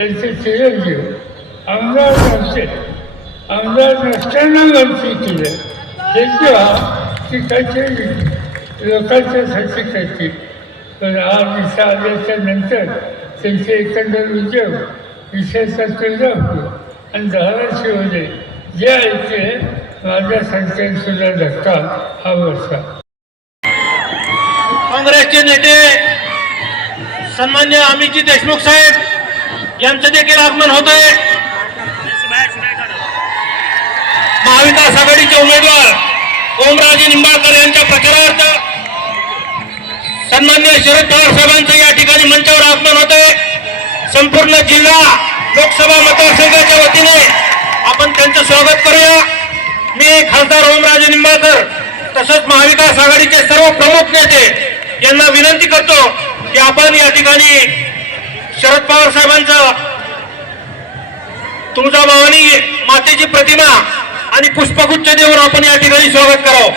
त्यांचे चिरंजीव आमदार नसते, आमदार नसताना मंत्री केलं हे किंवा ती काहीतरी लोकांच्यासाठी करतील. पण आज दिसा आल्याच्या नंतर त्यांचे एकंदर उद्योग विशेषतः तुळजापूर आणि धाराशिवमध्ये जे आहे ते माझ्या संख्येने धक्का हा वर्षा. काँग्रेसचे नेते सन्मान्य अमितजी देशमुख साहेब यांचं देखील आगमन होत आहे. महाविकास आघाडीचे उमेदवार ओमराजे निंबाळकर यांच्या प्रचारार्थ सन्मान्य शरद पवार साहेबांचं या ठिकाणी मंचावर आगमन होत आहे. संपूर्ण जिल्हा लोकसभा मतदारसंघाच्या वतीने आपण त्यांचं स्वागत करूया. मी खासदार ओमराजे निंबाळकर तसंच महाविकास आघाडीचे सर्व प्रमुख नेते यांना विनंती करतो की आपण या ठिकाणी शरद पवार साहेबांचं तुळजाभवानी मातेची प्रतिमा आणि पुष्पगुच्छ देऊन आपण या ठिकाणी स्वागत करावं.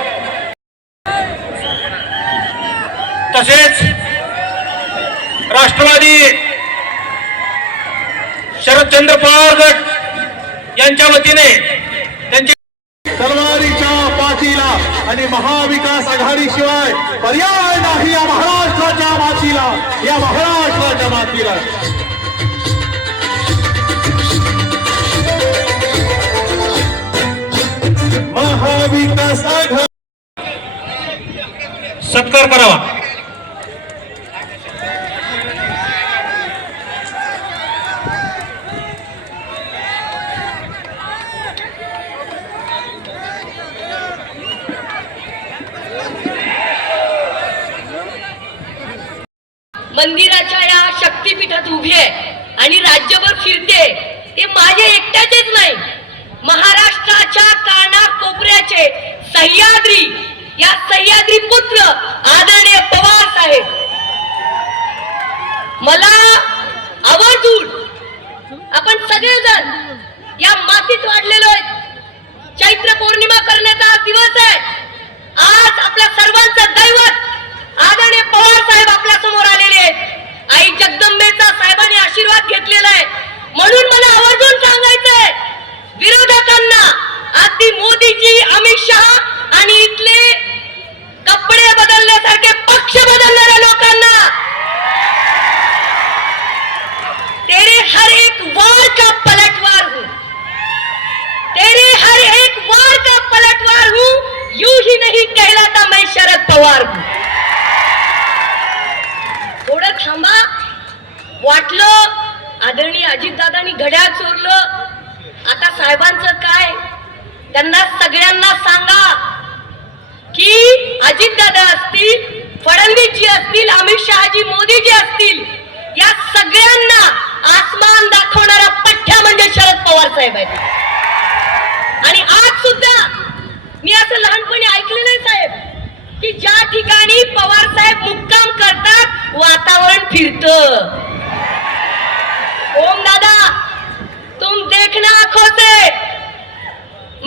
तसेच राष्ट्रवादी शरदचंद्र पवार गट यांच्या वतीने त्यांचे तलवारीच्या पाठीला आणि महाविकास आघाडी शिवाय पर्याय नाही या महाराष्ट्राच्या मातीला, या महाराष्ट्राच्या मातीला. महाविकास आघाडी सत्कार करावा. मंदिराच्या या शक्तीपीठात उभी आहे आणि राज्यभर फिरते. ते माझे एकट्याचेच नाही, महाराष्ट्राच्या कानाकोपऱ्याचे सह्याद्री, या सह्याद्री पुत्र आदरणीय पवार साहेब मला आवर्जून आपण सगळेजण या मातीत वाढलेलो आहे. चैत्र पौर्णिमा करण्याचा दिवस आहे. आज आपल्या सर्वांचं दैवत आदरणीय पवार साहेब आपल्या समोर आलेले आहेत. आई जगदंबेचा साहेबांनी आशीर्वाद घेतलेला आहे. म्हणून मला आवर्जून सांगायचंय विरोधकांना, अगदी मोदीजी, अमित शहा आणि इथले कपडे बदलण्यासारखे पक्ष बदलणाऱ्या लोकांना, तेरे हर एक वार का पलटवार हूं, तेरे हर एक वार का पलटवार हूं, यूं ही नहीं कहलाता मैं शरद पवार हूं. थोडं थांबा. वाटलं आदरणीय अजितदादांनी घड्याळ चोरलं, आता साहेबांचं काय? त्यांना सगळ्यांना सांगा की अजितदादा असतील, फडणवीसजी असतील, अमित शहाजी, मोदीजी असतील, या सगळ्यांना आसमान दाखवणारा पठ्ठ्या म्हणजे शरद पवार साहेब आहेत. आणि आज सुद्धा मी असं लहानपणी ऐकलेलं आहे साहेब की ज्या ठिकाणी पवार साहेब मुक्काम करतात वातावरण फिरतं. ओम दादा, तुम देखना आंखों से,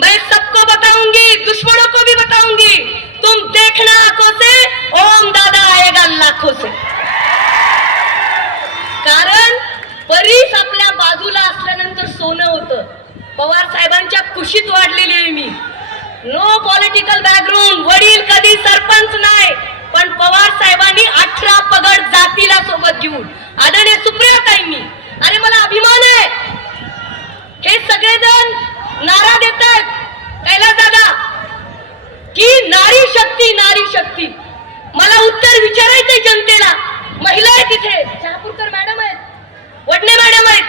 मैं सबको बताऊंगी, दुश्मनों को भी बताऊंगी. तुम देखना आंखों से, ओम दादा आएगा लाखों से. कारण बरीच आपल्या बाजूला असल्यानंतर सोनं होतं. पवार साहेबांच्या कुशीत वाढलेली आहे मी. नो पॉलिटिकल बॅकग्राऊंड, वडील कधी सरपंच नाही, पण पवार साहेबांनी 18 पगड जातीला सोबत घेऊन आदरणीय सुप्रियाताईंनी, अरे मला अभिमान आहे. हे सगळेजण नारा देतात कैलास दादा की नारी शक्ती, नारी शक्ती. मला उत्तर विचारायचंय जनतेला. महिला आहेत तिथे, शहापूरकर मॅडम आहेत, वडणे मॅडम आहेत.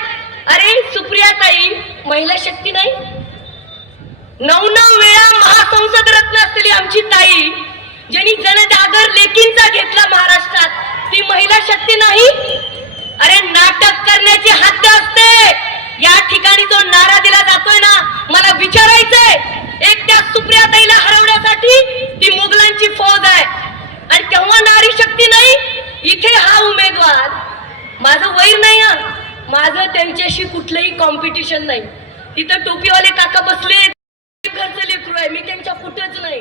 अरे सुप्रियाताई महिला शक्ती नाही? 9 वेळा महासंसद रत्न असलेली आमची ताई, ज्यांनी जनजागर लेकींचा घेतला महाराष्ट्रात, ती महिला शक्ती नाही? अरे नाटक करण्याची हद्द असते. या ठिकाणी जो नारा दिला जातोय ना, मला विचारायचंय, एक त्या सुप्रियाताईला हरवण्यासाठी ती मुघलांची फौज आहे आणि तेव्हा नारी शक्ती नाही. इथे हा उमेदवार, माझं वैर नाही, माझं त्यांच्याशी कुठलंही कॉम्पिटिशन नाही. तिथं टोपीवाले काका बसले, घरचं लेकरू आहे, मी त्यांच्या कुठंच नाही.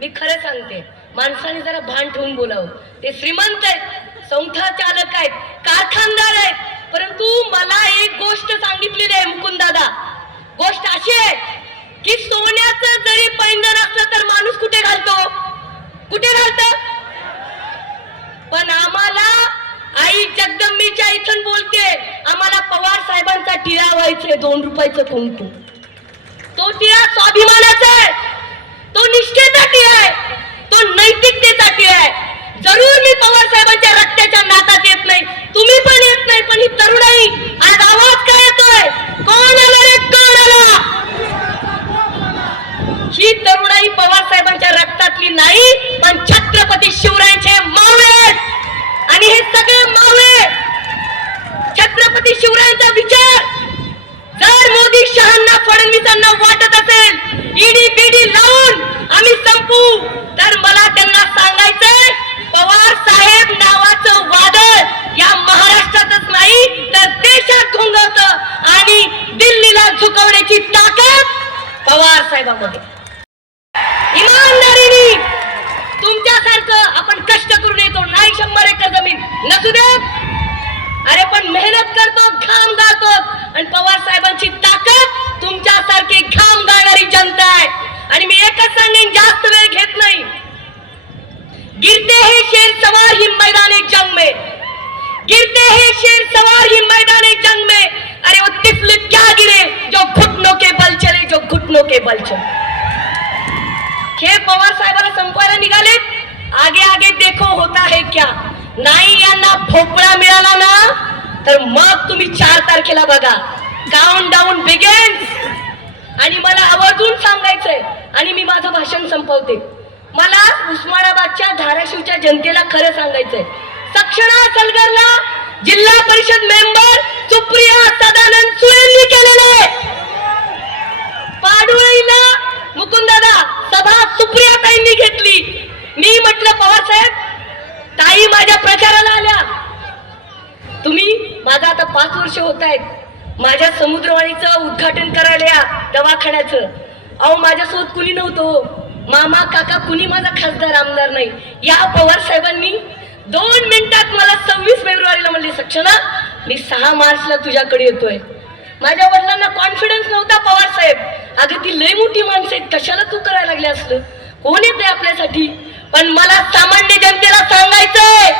मी खरं सांगते, माणसाने जरा भान ठेवून बोलावं. ते श्रीमंत आहेत, संस्था चालक आहेत, कारखानदार आहेत, परंतु मला एक गोष्ट सांगितलेली आहे मुकुंददादा, गोष्ट अशी आहे की सोन्याचं जरी पैंजण असलं तर माणूस कुठे घालतो, कुठे घालतो? पण आम्हाला आई जगदंबीच्या इथून बोलते, आम्हाला पवार साहेबांचा टिळा व्हायचे 2 रुपयाचं कुंकू. तो टिळा स्वाभिमानाचा आहे, तो निष्ठेचा टिळा आहे, तो नैतिकतेचा टिळा आहे. जरूर मी पवार साहेबांच्या रक्ताच्या नातात येत नाही, तुम्ही पण येत नाही, पण ही तरुणाई आज आवाज काय येतोय, कोण आला रे, कोण आला? ही तरुणाई पवार साहेबांच्या रक्तातली नाही, पण छत्रपती शिवरायांचे मावळे आहेत. आणि हे सगळे मावळे छत्रपती शिवरायांचा विचार जर मोदी शहांना फडणवीसांना वाटत असेल ईडी बीडी लावून आम्ही संपू, तर मला त्यांना सांगायचंय, पवार साहेब नावाचं वादळ या महाराष्ट्रातच नाही तर देशात घोंगवतं आणि दिल्लीला झुकवण्याची ताकद पवार साहेबांमध्ये. इमानदारीने तुमच्यासारखं आपण कष्ट करून येतो, नाही 100 एकर जमीन नसू देत, अरे पण मेहनत करतो, घाम गाळतो. आणि पवार साहेबांची ताकद तुमच्यासारखी घाम गाळणारी जनता आहे. आणि मी एकच सांगेन, जास्त वेळ घेत नाही, गिरते हैं शेर सवार ही मैदान जंग में, गिरते हैं शेर सवार ही मैदान जंग में, अरे वो तिफल क्या गिरे जो घुटनों के बल चले, जो घुटनों के बल चले. हे पवार साहेबांना संपवायला निघाले, आगे आगे देखो होता है क्या. नाही यांना भोपळा मिळाला ना तर मग तुम्ही 4 तारखेला बघा, काउंट डाऊन बिगिन्स. आणि मला आवर्जून सांगायचंय आणि मी माझं भाषण संपवते, मला उस्मानाबादच्या धाराशिवच्या जनतेला खरं सांगायचंय, सक्षणा सलगरला जिल्हा परिषद मेंबर सुप्रिया सदानंद सुळेंनी केलेलं आहे. पाडुळीला मुकुंददादा सभा सुप्रियाताईंनी घेतली. मी म्हटलं पवार साहेब, ताई माझ्या प्रचाराला आल्या, तुम्ही माझा आता 5 वर्ष होत आहेत, माझ्या समुद्रवाणीचं उद्घाटन करायला या दवाखान्याचं. अहो माझ्यासोबत कुणी नव्हतं, मामा काका कुणी माझा खासदार आमदार नाही. या पवार साहेबांनी 2 मिनिटात मला 26 फेब्रुवारीला म्हणले, सक्षणा मी 6 मार्चला तुझ्याकडे येतोय. माझ्या वडिलांना कॉन्फिडन्स नव्हता, पवार साहेब अगं ती लय मोठी माणसं आहेत, कशाला तू करायला लागले असलं, कोण येते आपल्यासाठी. पण मला सामान्य जनतेला सांगायचंय,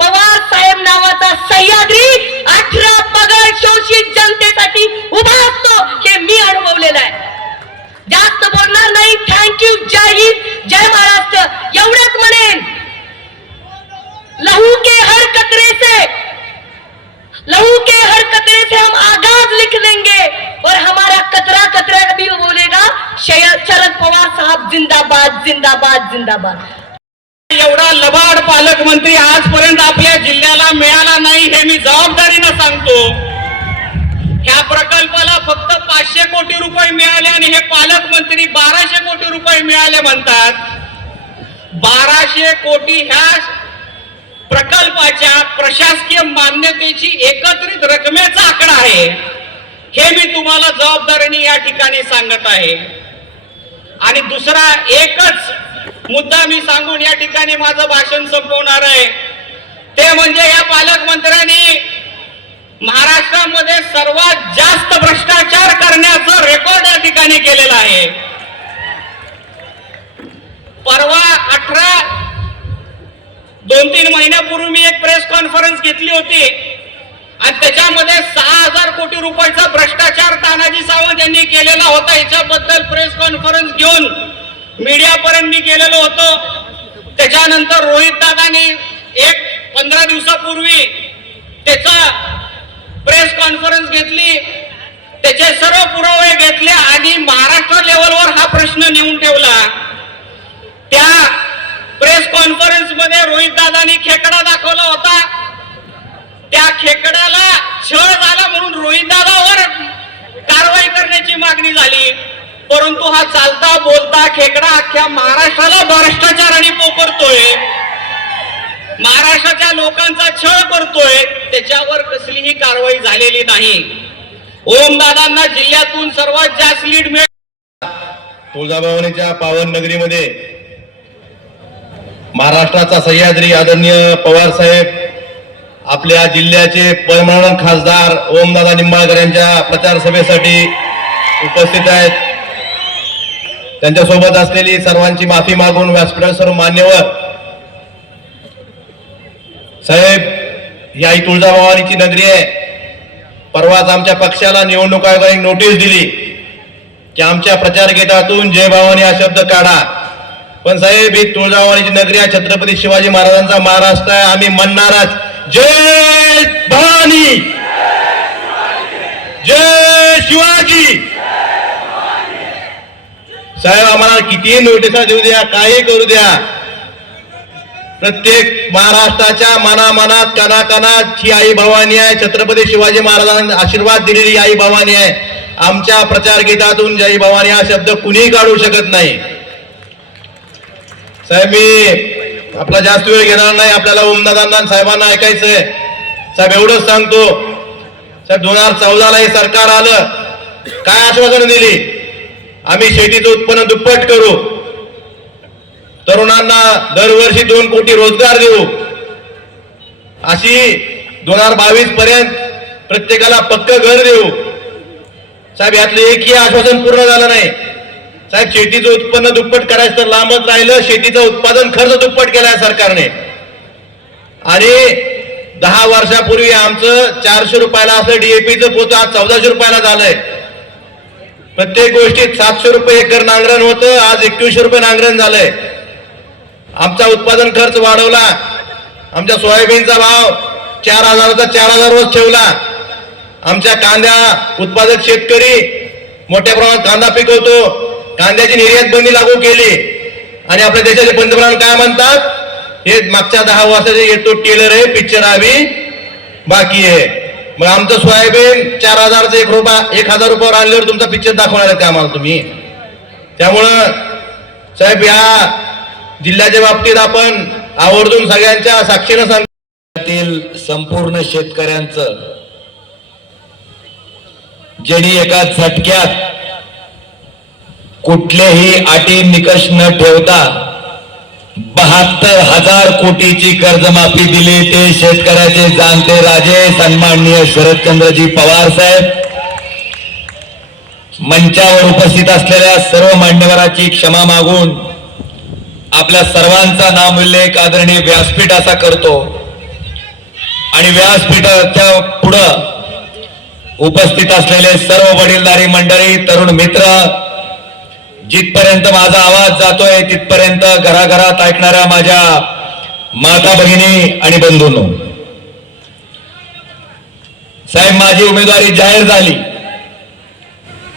पवार साहेब नावाचा सह्याद्री 18 पगड शोषित जनतेसाठी उभा असतो, हे मी अनुभवलेलं आहे. जास्त बोलणार नाही, थँक्यू, जय हिंद, जय महाराष्ट्र एवढंच म्हणेन. लहू के हर कतरे से, लहू के हर कतरे से हम आगाज लिख देंगे और हमारा कतरा कतरा भी बोलेगा शरद पवार साहब जिंदाबाद जिंदाबाद जिंदाबाद. एवढा लबाड पालकमंत्री आजपर्यंत आपल्या जिल्ह्याला मिळाला नाही, हे मी जबाबदारीनं सांगतो. ह्या प्रकल्पाला फक्त 500 कोटी रुपये मिळाले आणि हे पालकमंत्री 1200 कोटी रुपये मिळाले म्हणतात. 1200 कोटी ह्या प्रकल्पाच्या प्रशासकीय मान्यतेची एकत्रित रकमेचा आकडा आहे, हे मी तुम्हाला जबाबदारीने या ठिकाणी सांगत आहे. आणि दुसरा एकच मुद्दा मी सांगून या ठिकाणी माझं भाषण संपवणार आहे, ते म्हणजे या पालकमंत्र्यांनी महाराष्ट्रामध्ये सर्वात जास्त भ्रष्टाचार करण्याचं रेकॉर्ड या ठिकाणी केलेलं आहे. परवा 2-3 महिन्यापूर्वी मी एक प्रेस कॉन्फरन्स घेतली होती आणि त्याच्यामध्ये 6000 कोटी रुपयाचा भ्रष्टाचार तानाजी सावंत यांनी केलेला होता. याच्याबद्दल प्रेस कॉन्फरन्स घेऊन मीडियापर्यंत मी गेलेलो होतो. त्याच्यानंतर रोहित दादांनी 15 दिवसापूर्वी त्याचा प्रेस कॉन्फरन्स घेतली, त्याचे सर्व पुरावे घेतले आणि महाराष्ट्र लेवलवर हा प्रश्न नेऊन ठेवला. त्या प्रेस कॉन्फरन्स मध्ये रोहित दादांनी खेकडा दाखवला होता. त्या खेकड्याला छळ झाला म्हणून रोहित दादावर कारवाई करण्याची मागणी झाली, परंतु हा चालता बोलता खेकडा अख्ख्या महाराष्ट्राला भ्रष्टाचाराने पोखरतोय, महाराष्ट्राच्या लोकांचा छळ करतोय, त्याच्यावर कसलीही कारवाई झालेली नाही. ओमदादांना जिल्ह्यातून सर्वात जास्त लीड मिळाली. तुळजाभवानीच्या पावन नगरीमध्ये महाराष्ट्राचा सह्याद्री आदरणीय पवार साहेब आपल्या जिल्ह्याचे परमनंट खासदार ओमदादा निंबाळकर यांच्या प्रचार सभेसाठी उपस्थित आहेत. त्यांच्यासोबत असलेली सर्वांची माफी मागून व्यासपीठावर सर्व मान्यवर साहेब, ही आई तुळजाभवानीची नगरी आहे. परवाच आमच्या पक्षाला निवडणूक आयोगाने नोटीस दिली की आमच्या प्रचार गीतातून जय भवानी हा शब्द काढा. पण साहेब, ही तुळजाभवानीची नगरी आहे, छत्रपती शिवाजी महाराजांचा महाराष्ट्र आहे. आम्ही म्हणणारच जय भवानी, जय शिवाजी. साहेब, आम्हाला कितीही नोटिसा देऊ द्या, काही करू द्या, प्रत्येक महाराष्ट्राच्या मनामनात कणाकणात ही आई भवानी आहे. छत्रपती शिवाजी महाराजांना आशीर्वाद दिलेली आई भवानी आहे. आमच्या प्रचार गीतातून जय भवानी हा शब्द कुणीही काढू शकत नाही. साहेब, मी आपला जास्त वेळ घेणार नाही. आपल्याला ओमदादांना साहेबांना ऐकायचंय. साहेब, एवढंच सांगतो साहेब, 2014ला हे सरकार आलं, काय आश्वासनं दिली? आम्ही शेतीचं उत्पन्न दुप्पट करू, तरुणांना दरवर्षी 2 कोटी रोजगार देऊ, अशी 2022 पर्यंत प्रत्येकाला पक्क घर देऊ. साहेब, यातलं एकही आश्वासन पूर्ण झालं नाही. साहेब, शेतीचं उत्पन्न दुप्पट करायचं तर लांबच राहिलं, शेतीचं उत्पादन खर्च दुप्पट केलाय सरकारने. आणि 10 वर्षापूर्वी आमचं 400 रुपयाला असं डीएपीचं पोतं आज 1400 रुपयाला झालंय. प्रत्येक गोष्टीत 700 रुपये एकर नांगरण होतं, आज 2100 रुपये नांगरण झालंय. आमचा उत्पादन खर्च वाढवला. आमच्या सोयाबीनचा भाव 4000चा 4000 रोज ठेवला. आमच्या कांदा उत्पादक शेतकरी मोठ्या प्रमाणात कांदा पिकवतो, कांद्याची निर्यात बंदी लागू केली. आणि आपल्या देशाचे पंतप्रधान काय म्हणतात? हे मागच्या 10 वर्षाचे येतो टेलर आहे, पिक्चर आम्ही बाकी आहे. मग आमचं सोयाबीन 4000चं 1000 रुपयावर आणल्यावर तुमचा पिक्चर दाखवणार आहे का आम्हाला तुम्ही? त्यामुळं साहेब, या जिल्ह्याच्या बाबतीत आपण आवर्जून सगळ्यांच्या साक्षीनं सांगतील संपूर्ण शेतकऱ्यांचं ज्यांनी एका झटक्यात कुठलेही अटी निकष न ठेवता 72,000 कोटीची कर्जमाफी दिली, ते शेतकऱ्याचे जाणते राजे सन्माननीय शरदचंद्रजी पवार साहेब. मंचावर उपस्थित असलेल्या सर्व मान्यवरांची क्षमा मागून आपल्या सर्वांचा नामोल्लेख आदरणीय व्यासपीठ असा करतो. आणि व्यासपीठाच्या पुढं उपस्थित असलेले सर्व वडीलधारी मंडळी, तरुण मित्र, जिथपर्यंत माझा आवाज जातोय तिथपर्यंत घराघरात ऐकणाऱ्या माझ्या माता भगिनी आणि बंधूंनो, साहेब, माझी उमेदवारी जाहीर झाली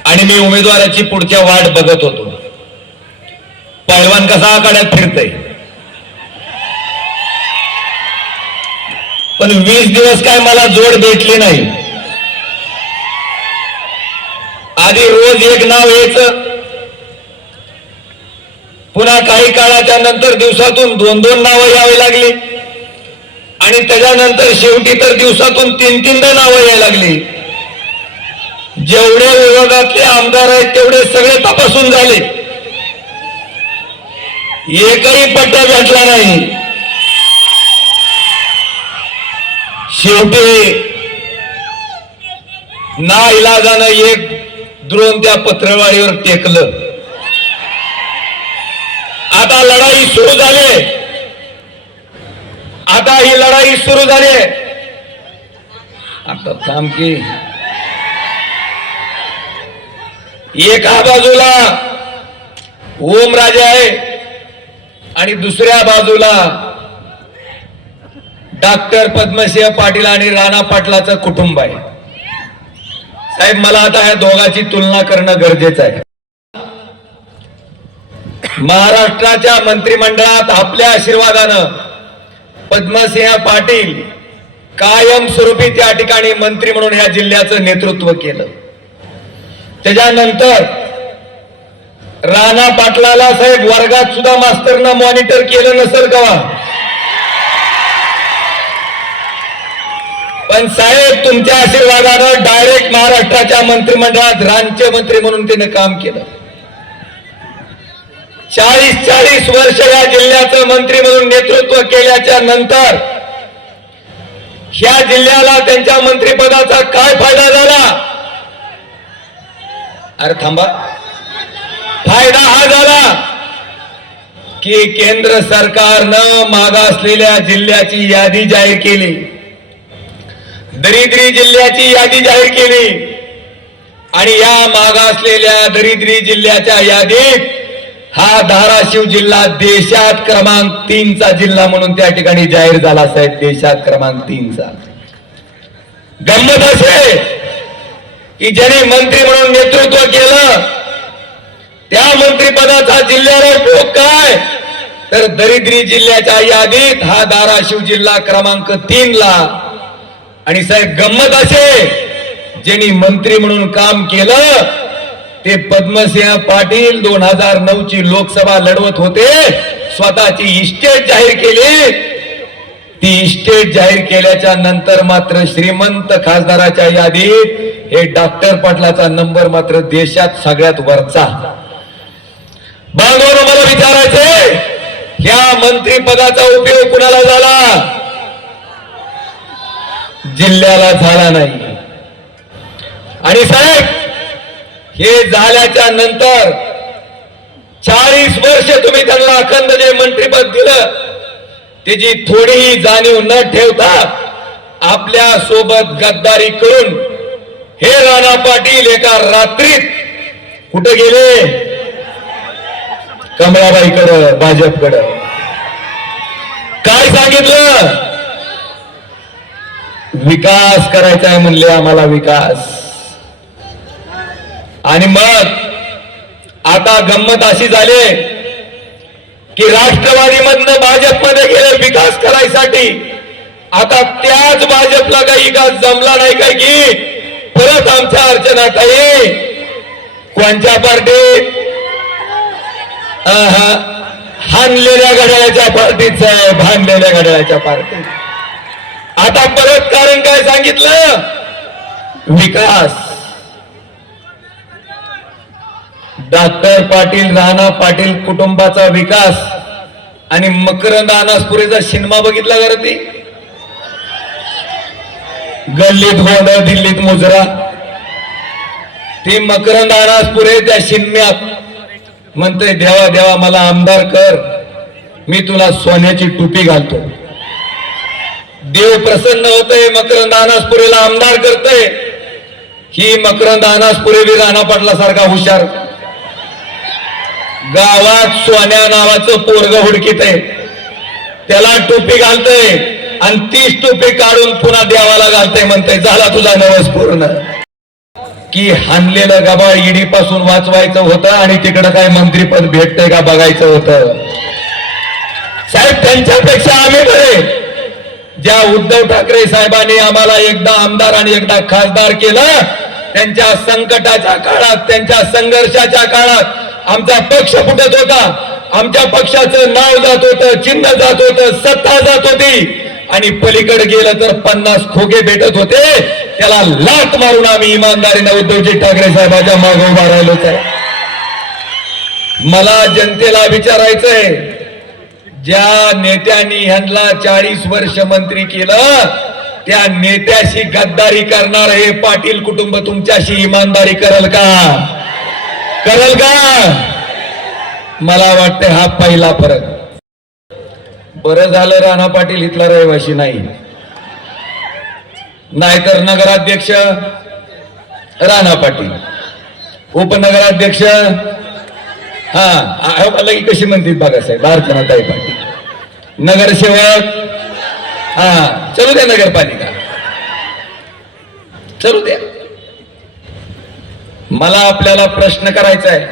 आणि मी उमेदवाराची पुढच्या वाट बघत होतो. पहिलवान कसा आखाड्यात फिरतय, पण 20 दिवस काय मला जोड भेटली नाही. आधी रोज एक नाव यायचं, पुन्हा काही काळाच्या नंतर दिवसातून 2-2 नावं यावी लागली आणि त्याच्यानंतर शेवटी तर दिवसातून 3-3दा नावं यायला लागली. जेवढे विभागातले आमदार आहेत तेवढे सगळे तपासून झाले, एकही पट्टा भेटला नाही. शेवटी ना इलाजानं एक द्रोण त्या पत्रवाळीवर टेकलं. आता लढाई सुरू झाली, आता ही लढाई सुरू झाली. आता थांब की, एका बाजूला ओमराजे आहे आणि दुसऱ्या बाजूला डॉक्टर पद्मसिंह पाटील आणि राणा पाटलाचं कुटुंब आहे. साहेब, मला आता या दोघांची तुलना करणं गरजेचं आहे. महाराष्ट्राच्या मंत्रिमंडळात आपल्या आशीर्वादानं पद्मसिंह पाटील कायमस्वरूपी त्या ठिकाणी मंत्री म्हणून या जिल्ह्याचं नेतृत्व केलं. त्याच्यानंतर राणा पाटलाला साहेब वर्गात सुद्धा मास्तरनं मॉनिटर केलं नसेल कवा, पण साहेब तुमच्या आशीर्वादानं डायरेक्ट महाराष्ट्राच्या मंत्रिमंडळात राज्यमंत्री म्हणून त्याने काम केलं. 40 वर्ष या जिल्ह्याचं मंत्री म्हणून नेतृत्व केल्याच्या नंतर ह्या जिल्ह्याला त्यांच्या मंत्रिपदाचा काय फायदा झाला? अरे थांबा, फायदा हा झाला की केंद्र सरकारनं मागासलेल्या जिल्ह्याची यादी जाहीर केली, दरिद्री जिल्ह्याची यादी जाहीर केली आणि या मागासलेल्या दरिद्री जिल्ह्याच्या यादीत हा धाराशिव जिल्हा देशात क्रमांक 3चा जिल्हा म्हणून त्या ठिकाणी जाहीर झाला साहेब, देशात क्रमांक 3चा. गंमत असे की ज्याने मंत्री म्हणून नेतृत्व केलं त्या मंत्रिपदाचा जिल्ह्याला उपयोग काय? तर दरिद्री जिल्ह्याच्या यादीत हा धाराशिव जिल्हा क्रमांक 3ला. आणि साहेब गंमत असे ज्यांनी मंत्री म्हणून काम केलं ते पद्मसिंह पाटील 2009ची लोकसभा लढवत होते, स्वतःची इस्टेट जाहीर केली. ती इस्टेट जाहीर केल्याच्या नंतर मात्र श्रीमंत खासदाराच्या यादीत हे डॉक्टर पाटलाचा नंबर मात्र देशात सगळ्यात वरचा. बांधवांनो, मला विचारायचंय, ह्या मंत्रिपदाचा उपयोग कुणाला झाला? जिल्ह्याला झाला नाही. आणि साहेब हे झाल्याच्या नंतर 40 वर्ष तुम्ही त्यांना अखंड जे मंत्रिपद दिलं त्याची थोडीही जाणीव न ठेवता आपल्या सोबत गद्दारी करून हे राणा पाटील एका रात्रीत कुठे गेले? कमळाबाईकडं, भाजपकडं. काय सांगितलं? विकास करायचा आहे म्हणले आम्हाला, विकास. आणि मग आता गंमत अशी झाली की राष्ट्रवादीमधनं भाजपमध्ये गेले विकास करायसाठी. आता त्याच भाजपला काही का जमला नाही काय की परत आमच्या अर्चनाताई कोणत्या पार्टीत? हाणलेल्या घड्याळाच्या पार्टीत साहेब, हाणलेल्या घड्याळाच्या पार्टीत. आता परत कारण काय सांगितलं? विकास. डॉक्टर पाटील, राणा पाटील कुटुंबाचा विकास आणि मकरंद अनासपुरेचा सिनेमा बघितला का ती? गल्लीत गोंधळ दिल्लीत मुजरा. ती मकरंद अनासपुरे त्या सिनेमात म्हणते, देवा देवा मला आमदार कर, मी तुला सोन्याची टोपी घालतो. देव प्रसन्न होतंय, मकरंद अनासपुरेला आमदार करतोय. ही मकरंद अनासपुरे बी राणा पाटला सारखा हुशार. गावात सोन्या नावाचं पोरग हुडकीत आहे, त्याला टोपी घालतय आणि तीच टोपी काढून पुन्हा देवाला घालतय, म्हणतय झाला तुझा नवस पूर्ण. की हाणलेलं गबाळ ईडी पासून वाचवायचं होतं आणि तिकडं काय मंत्रीपद भेटतंय का बघायचं होतं. साहेब त्यांच्यापेक्षा आम्ही बरे. ज्या उद्धव ठाकरे साहेबांनी आम्हाला एकदा आमदार आणि एकदा खासदार केलं, त्यांच्या संकटाच्या काळात, त्यांच्या संघर्षाच्या काळात आमचा पक्ष फुटत होता, आमच्या पक्षाचं नाव जात होतं, चिन्ह जात होतं, सत्ता जात होती आणि पलीकडे गेलं तर 50 खोगे भेटत होते. त्याला लाथ मारून आम्ही इमानदारीने उद्धवजी ठाकरे साहेबांच्या मागे उभा राहिलोच आहे. मला जनतेला विचारायचंय, ज्या नेत्यांनी ह्यांना 40 वर्ष मंत्री केलं त्या नेत्याशी गद्दारी करणार हे पाटील कुटुंब तुमच्याशी इमानदारी करेल का? करेल का? मला वाटतं हा पहिला फरक. बरं झालं राणा पाटील इथला रहिवासी नाही, नाहीतर नगराध्यक्ष राणा पाटील, उपनगराध्यक्ष मला कशी म्हणतील बघा साहेब, अर्चनाताई पाटील, नगरसेवक चलू द्या, नगरपालिका चलू द्या. मला आपल्याला प्रश्न करायचा आहे,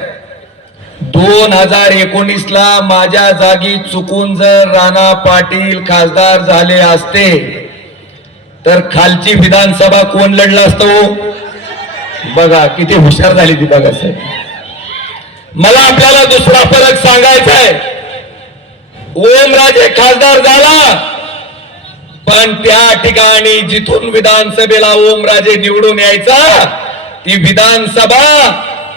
2019ला माझ्या जागी चुकून जर राणा पाटील खासदार झाले असते तर खालची विधानसभा कोण लढला असतो? बघा किती हुशार झाली ती बघा साहेब. मला आपल्याला दुसरा फरक सांगायचा आहे. ओमराजे खासदार झाला, पण त्या ठिकाणी जिथून विधानसभेला ओमराजे निवडून यायचा ती विधानसभा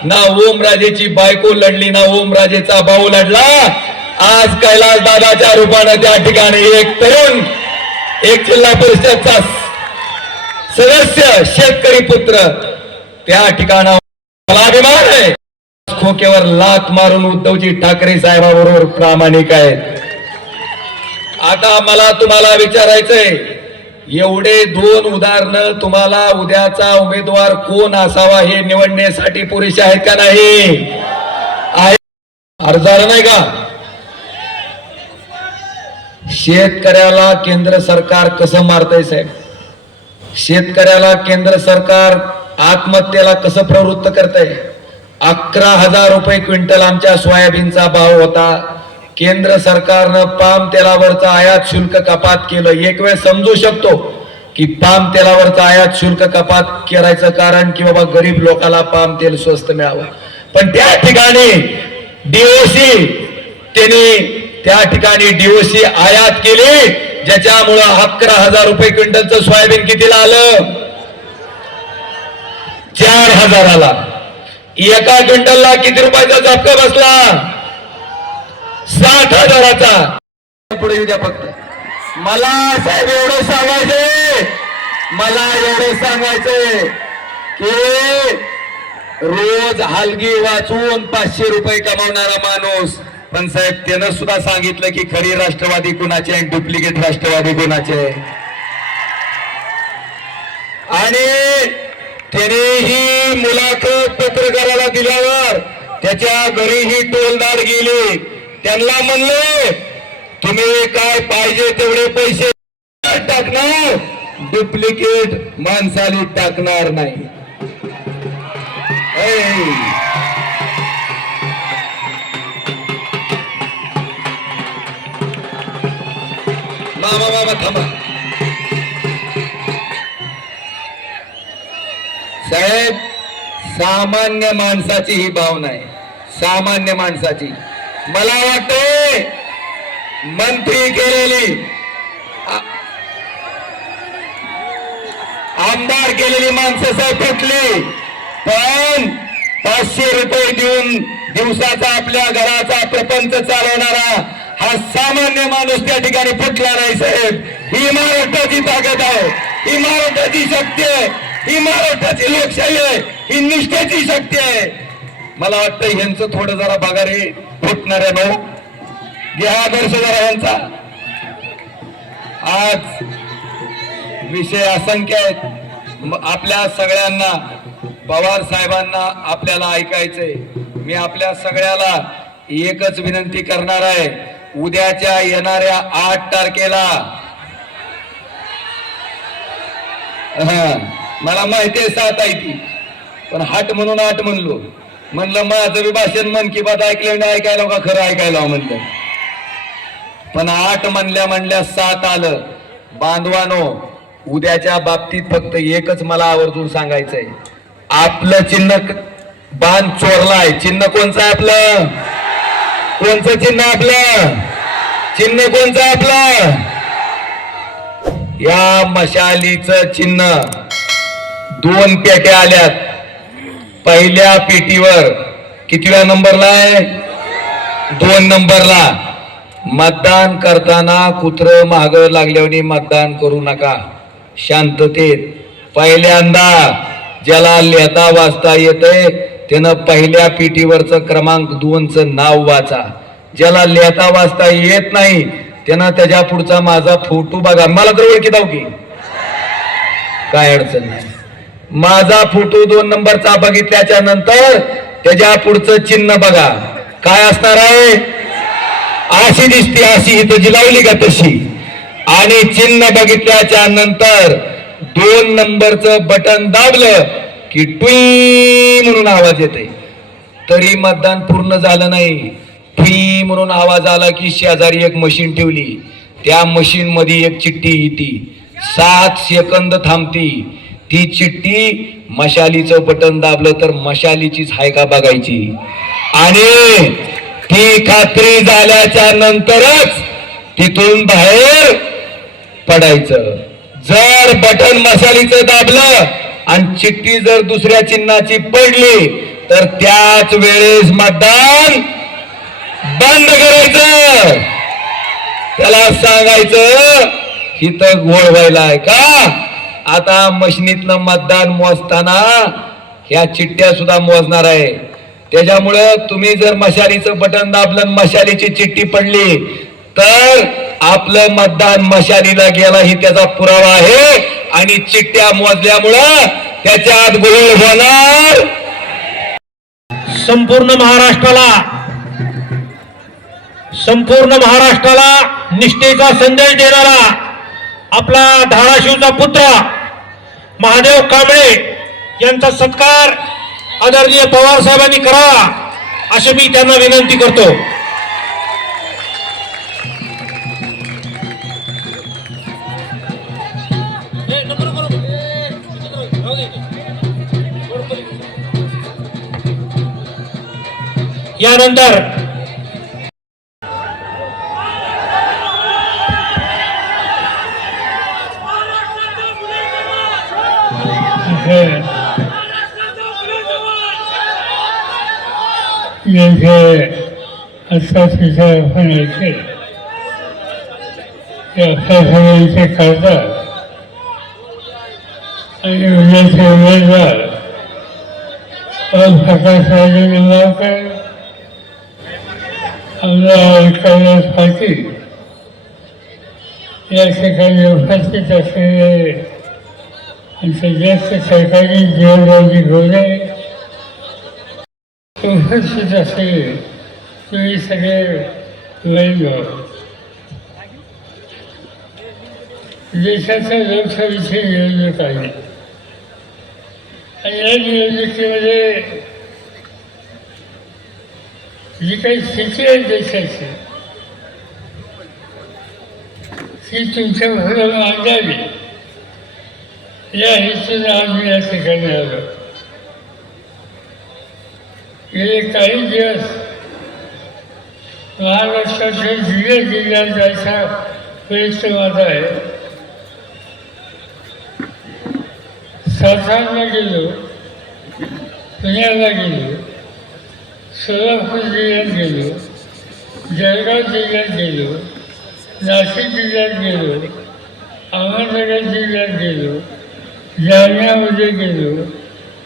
ना ओमराजेची बायको लढली ना ओमराजेचा भाऊ लढला. आज कैलास दादाच्या रूपाने त्या ठिकाणी एक तरुण एक जिल्हा परिषदचा सदस्य शेतकरी पुत्र त्या ठिकाणावर मला अभिमान आहे. खोक्यावर लाथ मारून उद्धवजी ठाकरे साहेबाबरोबर प्रामाणिक आहेत. आता मला तुम्हाला विचारायचंय, एवढे दोन उदाहरणं तुम्हाला उद्याचा उमेदवार कोण असावा हे निवडण्यासाठी पुरेसे आहेत का नाही? आहे. अर्जाला नाही का? शेतकऱ्याला केंद्र सरकार कसं मारतंय साहेब? शेतकऱ्याला केंद्र सरकार आत्महत्येला कसं प्रवृत्त करतंय? 11,000 रुपये क्विंटल आमच्या सोयाबीनचा भाव होता. केंद्र सरकारनं पाम तेलावरचं आयात शुल्क कपात केलं. एक वेळ समजू शकतो की पाम तेलावरचं आयात शुल्क कपात करायचं कारण की बाबा गरीब लोकांना पाम तेल स्वस्त मिळावं. पण त्या ठिकाणी डीओसी डीओसी आयात केली, ज्याच्यामुळं 11,000 रुपये क्विंटलचं सोयाबीन कितीला आलं? 4,000ला. एका क्विंटलला किती रुपयाचा झटका बसला? 60,000चा. पुढे येऊ द्या फक्त. मला साहेब एवढं सांगायचंय की रोज हलगी वाचून 500 रुपये कमावणारा माणूस, पण साहेब त्यानं सुद्धा सांगितलं की खरी राष्ट्रवादी कुणाचे आणि डुप्लिकेट राष्ट्रवादी कुणाचे. आणि त्याने ही मुलाखत पत्रकाराला दिल्यावर त्याच्या घरी ही टोलदार गेली. त्यांना म्हणले तुम्ही काय पाहिजे तेवढे पैसे टाकणार, डुप्लिकेट माणसाली टाकणार नाही. मामा थांबा साहेब. सामान्य माणसाची ही भावना आहे, सामान्य माणसाची. मला वाटते मंत्री केलेली, आमदार केलेली माणसं साहेब फुटली, पण 500 रुपये देऊन दिवसाचा आपल्या घराचा प्रपंच चालवणारा हा सामान्य माणूस त्या ठिकाणी फुटला नाही साहेब. ही महाराष्ट्राची ताकद आहे, ही महाराष्ट्राची शक्ती आहे, ही महाराष्ट्राची लोकशाही आहे, ही निष्ठेची शक्ती आहे. मला वाटतं यांचं थोडं जरा बघा रे फुटणाऱ्या भाऊ, घ्या आदर्श जरा यांचा. आज विषय असंख्य आहेत. आपल्या सगळ्यांना, पवार साहेबांना आपल्याला ऐकायचंय. मी आपल्या सगळ्याला एकच विनंती करणार आहे, उद्याच्या येणाऱ्या 8 तारखेला, मला माहिती आहे 7 आहे ती, पण हाट म्हणून 8 म्हणलं माझं बी भाषण मन की बात ऐकलं नाही, ऐकायला का खरं ऐकायला म्हणलं. पण 8 म्हणल्या 7 आलं. बांधवानो, उद्याच्या बाबतीत फक्त एकच मला आवर्जून सांगायचंय, आपलं चिन्ह बांध चोरलाय. चिन्ह कोणचं आहे आपलं? कोणचं चिन्ह आपलं? चिन्ह कोणचं आपलं? या मशालीचं चिन्ह 2 पेट्या आल्यात. पहिल्या पेटीवर कितव्या नंबरला आहे? 2 नंबरला. मतदान करताना कुत्र माग लागल्याने मतदान करू नका, शांततेत. पहिल्यांदा ज्याला लिहिता वाचता येतंय त्यानं पहिल्या पेटीवरचं क्रमांक 2चं नाव वाचा. ज्याला लिहिता वाचता येत नाही त्यानं त्याच्या पुढचा माझा फोटो बघा. मला तर ओळखी दाव की काय अडचण नाही. माझा फोटो 2 नंबरचा बघितल्याच्या नंतर त्याच्या पुढचं चिन्ह बघा काय असणार आहे. अशी दिसते, अशी इथं जी लावली का तशी. आणि चिन्ह बघितल्याच्या नंतर 2 नंबरचं बटन दाबलं की टुई म्हणून आवाज येते. तरी मतदान पूर्ण झालं नाही. टुई म्हणून आवाज आला की शेजारी एक मशीन ठेवली. त्या मशीन मध्ये एक चिठ्ठी येते. 7 सेकंद थांबती. ती चिठ्ठी मशालीचं बटन दाबलं तर मशालीचीच आहे का बघायची. आणि ती खात्री झाल्याच्या नंतरच तिथून बाहेर पडायचं. जर बटन मशालीचं दाबलं आणि चिठ्ठी जर दुसऱ्या चिन्हाची पडली तर त्याच वेळेस मतदान बंद करायचं. त्याला सांगायचं हिथं घोळ व्हायलाय का? आता मशिनीतलं मतदान मोजताना ह्या चिठ्ठ्या सुद्धा मोजणार आहे. त्याच्यामुळं तुम्ही जर मशालीचं बटन दाबलं, मशालीची चिठ्ठी पडली तर आपलं मतदान मशालीला गेला ही त्याचा पुरावा आहे. आणि चिठ्ठ्या मोजल्यामुळं त्याच्यात घोळ होणार. संपूर्ण महाराष्ट्राला निष्ठेचा संदेश देणारा आपला धाराशिवचा पुत्र महादेव कांबळे यांचा सत्कार आदरणीय पवार साहेबांनी करावा अशी मी त्यांना विनंती करतो. यानंतर येथे आत्तासुद्धा म्हणायचे आत्तापर्यंतचे खासदार आणि उद्याचे उमेदवार प्रकाशराज निंबाळकर आमदार कैलास पाटील या ठिकाणी उपस्थित असलेले आमचे ज्येष्ठ सरकारी जीवनरावजी घोडे उपस्थित असलेले तुम्ही सगळे वैभव देशाच्या लोकसभेची निवडणूक आहे आणि या निवडणुकीमध्ये जी काही स्थिती आहे देशाची ती तुमच्या घराला मांडावी या हेतूने आम्ही या ठिकाणी आलो. गेले काही दिवस महाराष्ट्राच्या जिल्ह्यात जायचा प्रयत्न माझा आहे. सातारला गेलो, पुण्याला गेलो, सोलापूर जिल्ह्यात गेलो, जळगाव जिल्ह्यात गेलो, नाशिक जिल्ह्यात गेलो, अहमदनगर जिल्ह्यात गेलो, जालन्यामध्ये गेलो,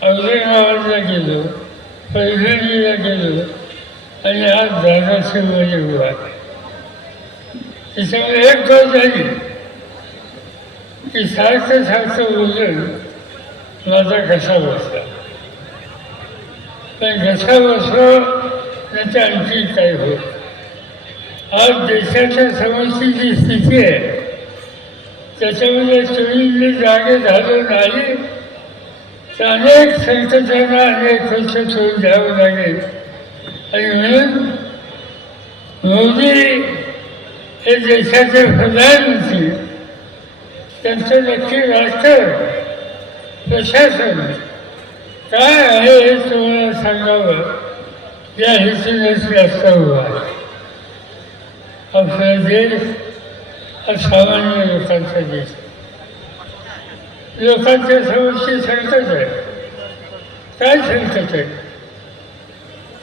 औरंगाबादला गेलो, परभणीला गेलो आणि आज धाराशिवमध्ये उभा आहे. त्याच्यामुळे एक गोष्ट झाली की सारखं बोलून माझा घसा बसला. पण घसा बसलो त्याच्या आणखी काय होत. आज देशाच्या समोरची जी स्थिती आहे त्याच्यामध्ये तुम्ही जे जागे झालो नाही तर अनेक संकटांना अनेक वर्ष सोडून द्यावं लागेल. आणि म्हणून मोदी हे देशाचे प्रधानमंत्री त्यांचं नक्की राष्ट्र प्रशासन काय आहे हे तुम्हाला सांगावं या हेतूनच जास्त उभा आहे. आपला देश हा सामान्य लोकांचा देश, लोकांच्या समोरची संकट आहे. काय संकट आहे?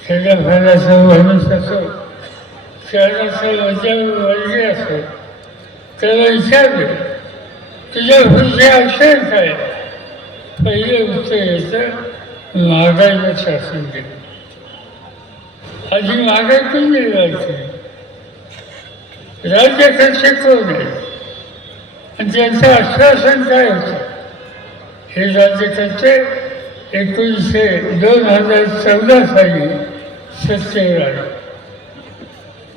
खेड्यापाड्याचा माणूस असो, शहराचा मध्यमवर्गीय असो, त्याला विचारलं तुझ्या पुढचे अक्षर काय? पहिलं उत्तर येतं महागाईचं शासन केलं. आधी महागाई कोण निर्माण केली? राज्यकर्ते कोण आहे आणि त्यांचं आश्वासन काय होतं? हे राज्यकर्ते 2014 साली सत्तेवर आले.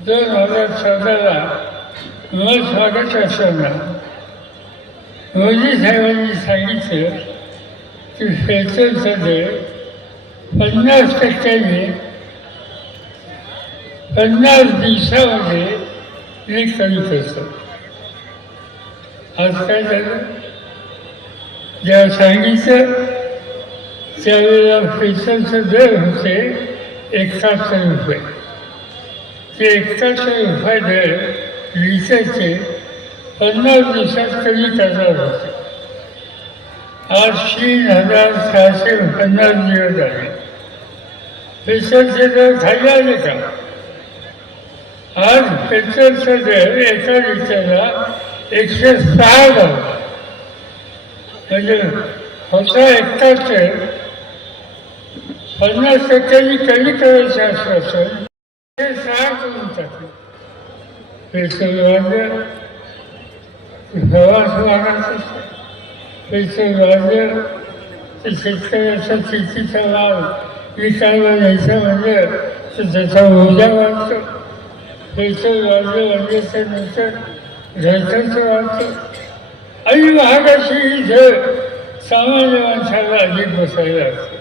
2014ला मग स्वागत असताना मोदी साहेबांनी सांगितलं की पेट्रोलचा दर 50%ने 50 दिवसामध्ये हे कमी करतो. आज काय झालं? जेव्हा सांगितलं त्यावेळेला पेट्रोलचे दर होते 71 रुपये. ते 71 रुपये दर लिटरचे 50 दिवसात कमी करणार होते. आज 3,650 दिवस झाले. पेट्रोलचे दर खाली आले का? आज पेट्रोलचा दर एका लिटरला 106 झालं. म्हणजे होता 71, 50% कमी करायचं आश्वासन 6 करून टाकलं. पेट्रोल वाढलं, प्रवास वाढायचा, पेट्रोल वाढलं तर शेतकऱ्याचा शेतीचा लाभ विकायला घ्यायचा म्हणजे तर त्याचा ओझा वाढतो. पेट्रोल वाढलं म्हणजे त्यानंतर घरखर्च वाढतो आणि महागाशी इथं सामान्य माणसाला अधिक बसायला असतं.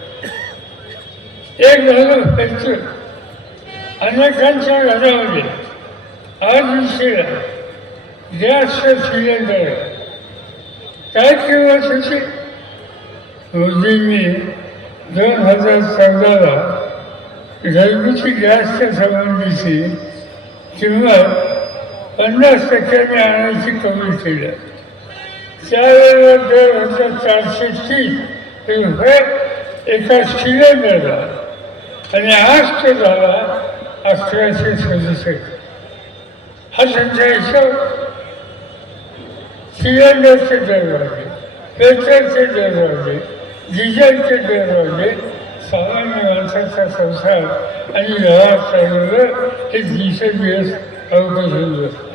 एक झालं पेट्रोल. अनेकांच्या घरामध्ये आज उशिरा गॅसचं सिलेंडर काय किंमत होती? मोदींनी 2014ला घरगुती गॅसच्या संबंधीची किंमत 50% आणायची कमी केली. त्यावेळेला 2430 रुपये एका सिलेंडरला आणि आज तो झाला 1167. हा त्यांचा हिशोब. सिलेंडरचे दर वाढले, पेट्रोलचे दर वाढले, डिझेलचे दर वाढले. सामान्य माणसाचा संसार आणि व्यवहार चालवलं हे दिवसेंदिवस अवघड होत बसतं.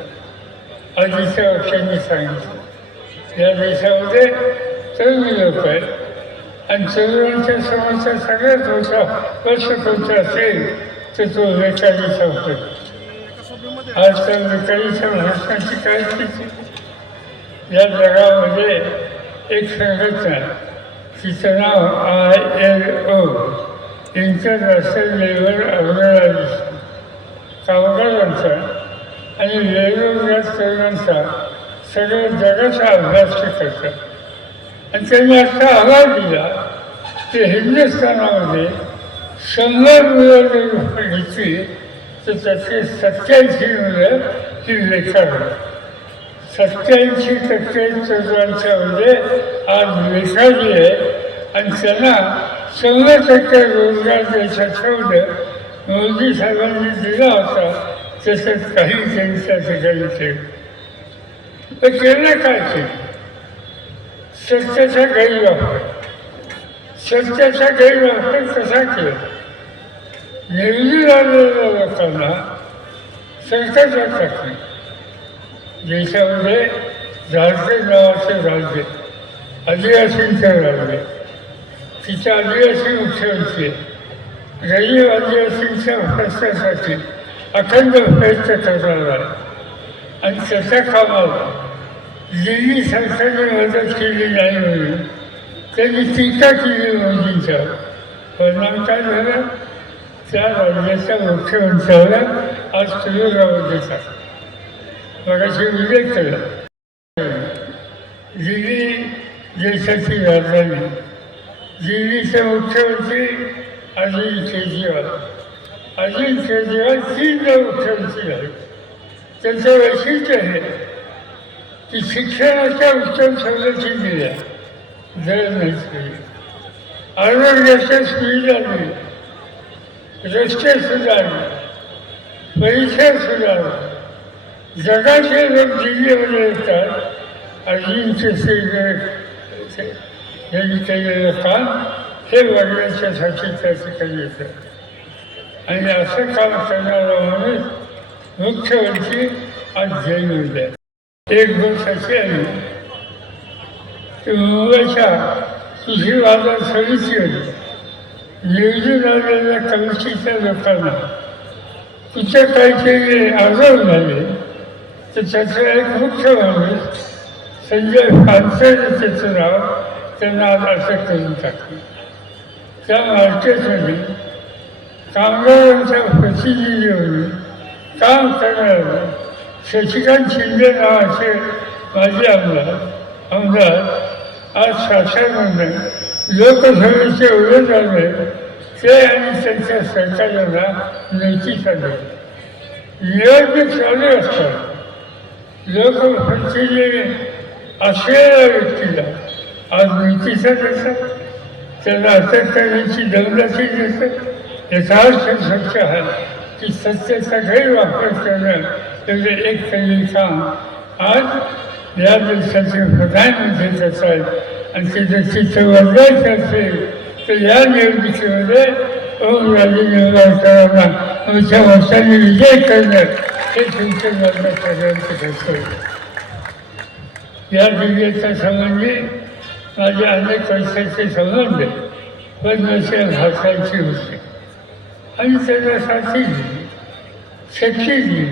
आधीच्या वक्त्यांनी सांगितलं या देशामध्ये तरुण लोक आहेत आणि तरुणांच्या समोरचा सगळ्यात मोठा प्रश्न कोणता असेल तर तो बेकारीचा होतो. आजकाल बेकारीच्या भाषणाची काय स्थिती? या जगामध्ये एक संघटना तिचं नाव ILO इंटरनॅशनल लेबर ऑर्गनायझेशन कामगारांचा आणि बेरोजगार तरुणांचा सगळ्या जगाचा अभ्यास ते करतात आणि त्यांनी असा अहवाल दिला की हिंदुस्थानामध्ये 100 मुलं जर घेतली तर त्याचे 87 मुलं ही बेकार होतात. 87% तरुणांच्यामध्ये आज बेकारी आहे आणि त्यांना 100% रोजगार द्यायचं ठेवलं. मोदी साहेबांनी दिला होता तसंच काही त्यांच्या ठिकाणी केलं. तर केलं काय केलं? सत्याचा गैरवापर. सत्याचा गैरवापर कसा केला? निवडून आलेल्या लोकांना संकटात टाकले. देशामध्ये झारखंड नावाचे राज्य आदिवासींचे राज्य, तिच्या आदिवासी मुख्यमंत्री गरीब आदिवासींच्या प्रश्नासाठी अखंड प्रयत्न करणार आहे आणि त्याच्या कामाला दिल्ली सरकारने मदत केली नाही म्हणून त्यांनी टीका केली मोदींच्यावर. परिणाम काय झाला? त्या राज्याच्या मुख्यमंत्र्याला आज तुरुंगामध्ये टाकलं. मगाशी उल्लेख केला दिल्ली देशाची राजधानी. दिल्लीचे मुख्यमंत्री अरविंद केजरीवाल. अरविंद केजरीवाल 3दा मुख्यमंत्री झाले. त्यांचं वैशिष्ट्य आहे की शिक्षणाच्या उत्तम सवलती दिल्या, दर नाही केली, आरोग्याच्या सुविधा दिल्या, रस्ते सुधारले, परिसर सुधारले. जगाचे लोक दिल्लीमध्ये येतात. अरविंद केजरीवाल यांनी केलेलं काम हे बघण्याच्यासाठी त्या ठिकाणी येतात आणि असं काम करणारा माणूस मुख्यमंत्री आज जेलमध्ये आहे. एक गोष्ट अशी आली की मुंबईच्या कृषी बाजार समितीमध्ये निवडून आलेल्या कमिटीच्या लोकांना कुठं काहीतरी आरोप झाले तर त्याचा एक मुख्य माणूस संजय पानसरे त्याचं नाव त्यांना आज अटक करून टाकलं. त्या मार्केटमध्ये कामगारांच्या प्रतिनिधी म्हणून काम करणारे शशिकांत शिंदे नावाचे माजी आमदार आज शासनाने लोकसभेचे उमेदवार ते आणि त्यांच्या सरकारला नोटीस आली. निवडणूक चालू असतात लोकप्रतिनिधी असलेल्या व्यक्तीला आज नोटिसा देतात, त्यांना अटक करण्याची दौलती देतात. याचा अर्थ सत्य आहे की सत्तेचा गैरवापर करणं म्हणजे एक काही काम आज या देशाचे प्रधानमंत्री असाल आणि ते जर चित्र बदलायचं असेल तर या निवडणुकीमध्ये ओमराजे निंबाळकरांना आमच्या वर्षाने विजय करणं हे तुमचं माझं सगळ्यांचं कर्तव्य. या दिव्याच्या संबंधी माझे अनेक वर्षाचे संबंध पद्मश्री भाषांची होते आणि त्यांना साथी दिली, शक्ती दिली.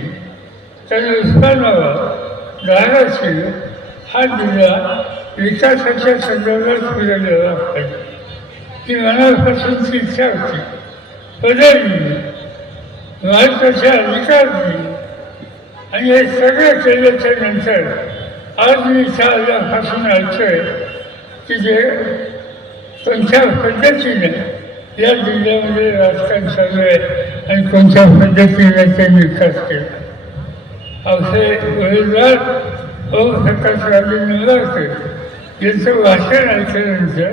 त्याने उस्मानाबाद धाराशिव हा जिल्हा विकासाच्या संदर्भात फिरवलेला पाहिजे ही मनापासूनची इच्छा होती. बदलली, महत्त्वाचे अधिकार दिले आणि हे सगळं केल्याच्या नंतर आज मी इथं आल्यापासून ऐकतोय की जे कोणत्या पद्धतीने या जिल्ह्यामध्ये राजकारण चालू आहे आणि कोणत्या पद्धतीने त्यांनी विकास केला. असे वडीलधार ओमप्रकाशराजे निंबाळकर यांचं भाषण ऐकल्यानंतर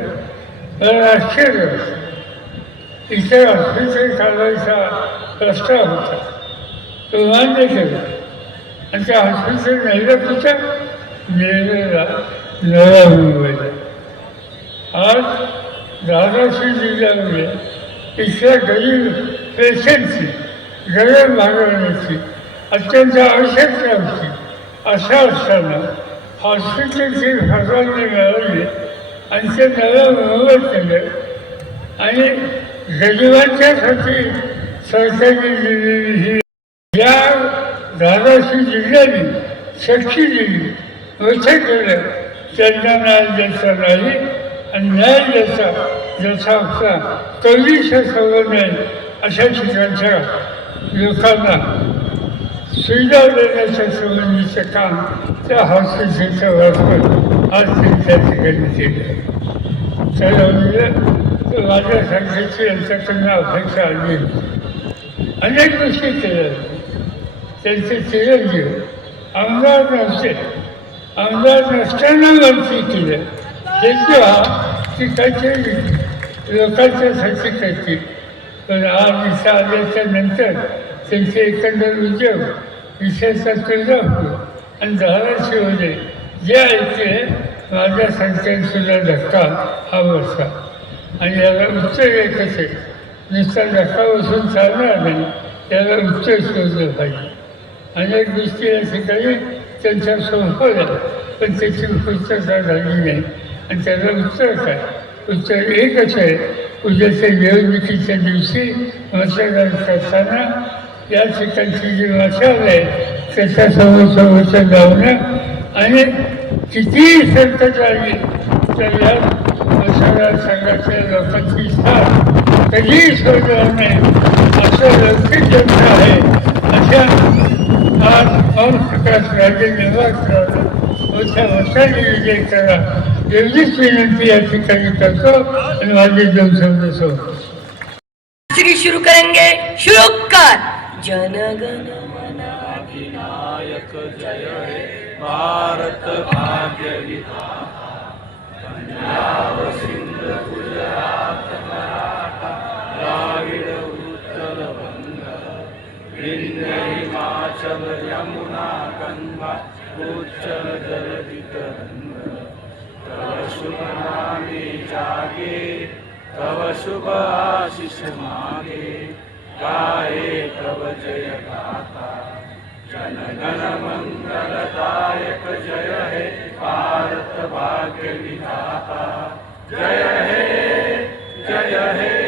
मला आश्चर्य होतं. इथे हॉस्पिटल काढायचा प्रस्ताव होता, तो मान्य केला आणि त्या हॉस्पिटल नेलं कुठं? नेलेला नवा मुंबईला. आज धाराशिव जिल्ह्यामध्ये इथल्या गरीब पेशंटची गरज भागवण्याची अत्यंत आवश्यकता होती. अशा असताना हॉस्पिटलची फसवणी मिळवली आणि ते नव्या मुंबईत केलं आणि गरिबांच्यासाठी सरकारने दिलेली ही या धाराशिव जिल्ह्याने शक्ती दिली, मोठे केलं. त्यांना न्याय द्यायचा नाही आणि न्याय द्यायचा जसा आपला कवीच्या सवय नाही अशा ठिकाणच्या लोकांना सुविधा देण्याच्या संबंधीचं काम त्या हॉस्पिटलच्या वापर आज त्या ठिकाणी केलं. त्यामुळे माझ्यासारख्याची यांच्याकडनं अपेक्षा आली होती. अनेक गोष्टी केल्या. त्यांचे चिरंजीव आमदार नव्हते, आमदार नसताना मंत्री केलं. तेव्हा ती काहीतरी लोकांच्यासाठी करतील. पण आज इथं आल्याच्या नंतर त्यांचे एकंदर उद्योग विशेषतः तुळजापूर आणि धाराशिवमध्ये जे ऐकले माझ्या संख्येने धक्का हा बसला आणि याला उत्तर एकच आहे. नुसता धक्का बसून चालणार नाही, याला उत्तर शोधलं पाहिजे. अनेक गोष्टी या ठिकाणी त्यांच्या सोपवल्या पण त्याची पूर्तता झाली नाही आणि त्याला उत्तर काय? उत्तर एकच आहे. उद्याच्या निवडणुकीच्या दिवशी मतदान करताना या ठिकाणची जी मशाल आहे त्याच्यासमोर लावणं आणि कितीही संकट आली तर या मतदारसंघातल्या लोकांची साथ कधीही सोडणार नाही असं लौकिक जनता आहे. अशा आज ओमप्रकाशराजे निंबाळकरांना मोठ्या मताने विजय करा एवढीच विनंती या ठिकाणी करतो आणि माझे दोन शब्द सोडतो. शुरू करेंगे. शुरू कर. जनगण मन अधिनायक जय हे भारत भाग्य विधाता. पंजाब सिंध गुजरात मराठा द्राविड उत्कल बंग विंध्य हिमाचल यमुना गंगा उच्चल जलधि तरंग. तव शुभ नामे जागे तव शुभ आशीष मागे गाये तव जय गाथा. जनगण मंगलदायक जय हे भारत भाग्य विधाता. जय हे जय हे